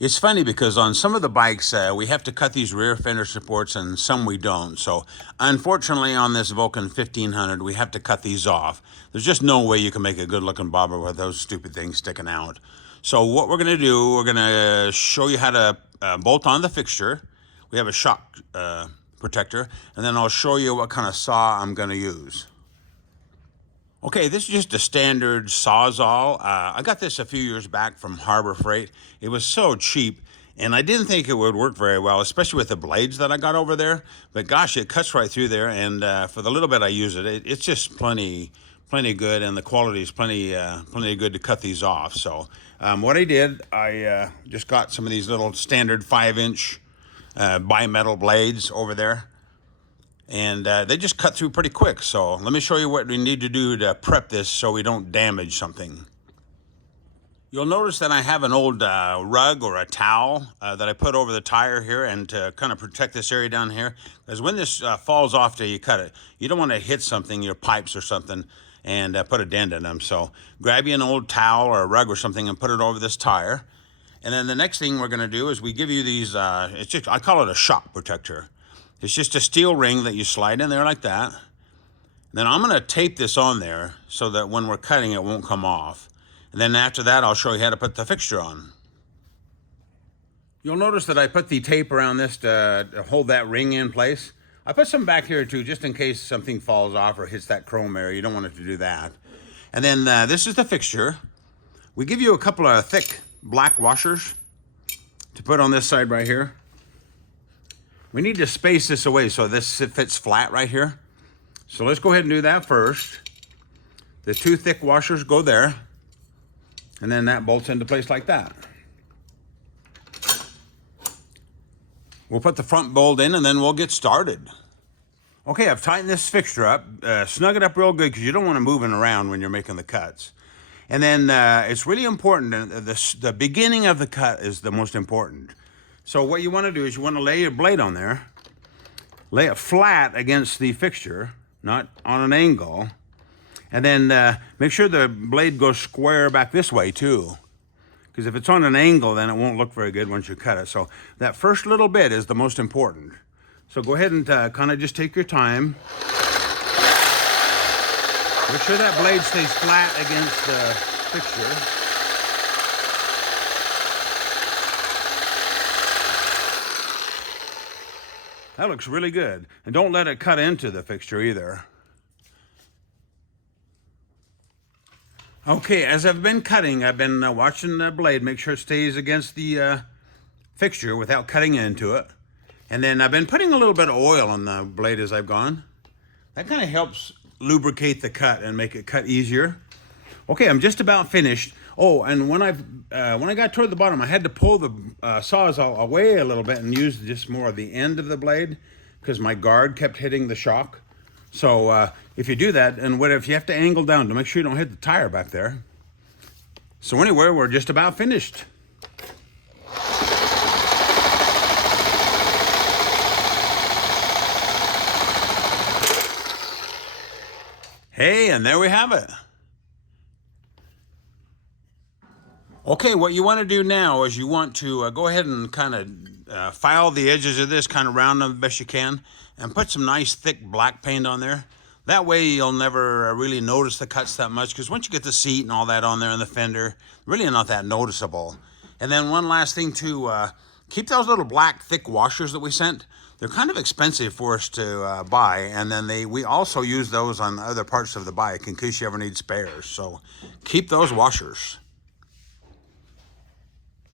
It's funny because on some of the bikes, we have to cut these rear fender supports and some we don't. So unfortunately on this Vulcan 1500, we have to cut these off. There's just no way you can make a good looking bobber with those stupid things sticking out. So what we're gonna do, we're gonna show you how to bolt on the fixture. We have a shock protector, and then I'll show you what kind of saw I'm gonna use. Okay, this is just a standard Sawzall. I got this a few years back from Harbor Freight. It was so cheap, and I didn't think it would work very well, especially with the blades that I got over there. But gosh, it cuts right through there, and for the little bit I use it, it's just plenty good, and the quality is plenty good to cut these off. So what I did, I just got some of these little standard 5-inch bimetal blades over there. And they just cut through pretty quick. So let me show you what we need to do to prep this so we don't damage something. You'll notice that I have an old rug or a towel that I put over the tire here, and to kind of protect this area down here. Because when this falls off till you cut it, you don't want to hit something, your pipes or something, and put a dent in them. So grab you an old towel or a rug or something and put it over this tire. And then the next thing we're going to do is we give you these, I call it a shock protector. It's just a steel ring that you slide in there like that. Then I'm gonna tape this on there so that when we're cutting it won't come off. And then after that, I'll show you how to put the fixture on. You'll notice that I put the tape around this to hold that ring in place. I put some back here too, just in case something falls off or hits that chrome area. You don't want it to do that. And then this is the fixture. We give you a couple of thick black washers to put on this side right here. We need to space this away so this fits flat right here. So let's go ahead and do that first. The 2 thick washers go there, and then that bolts into place like that. We'll put the front bolt in and then we'll get started. Okay, I've tightened this fixture up, snug it up real good because you don't want to move it around when you're making the cuts. And then it's really important, the beginning of the cut is the most important. So what you want to do is you want to lay your blade on there, lay it flat against the fixture, not on an angle, and then make sure the blade goes square back this way too. Because if it's on an angle, then it won't look very good once you cut it. So that first little bit is the most important. So go ahead and kind of just take your time. Make sure that blade stays flat against the fixture. That looks really good. And don't let it cut into the fixture either. Okay, as I've been cutting, I've been watching the blade, make sure it stays against the fixture without cutting into it. And then I've been putting a little bit of oil on the blade as I've gone. That kind of helps lubricate the cut and make it cut easier. Okay, I'm just about finished. Oh, and when I got toward the bottom, I had to pull the Sawzall away a little bit and use just more of the end of the blade because my guard kept hitting the shock. So if you do that, and if you have to angle down to make sure you don't hit the tire back there. So anyway, we're just about finished. Hey, and there we have it. Okay, what you want to do now is you want to go ahead and kind of file the edges of this, kind of round them the best you can, and put some nice thick black paint on there. That way you'll never really notice the cuts that much, because once you get the seat and all that on there and the fender, really not that noticeable. And then one last thing too, keep those little black thick washers that we sent. They're kind of expensive for us to buy, and then we also use those on other parts of the bike in case you ever need spares. So keep those washers.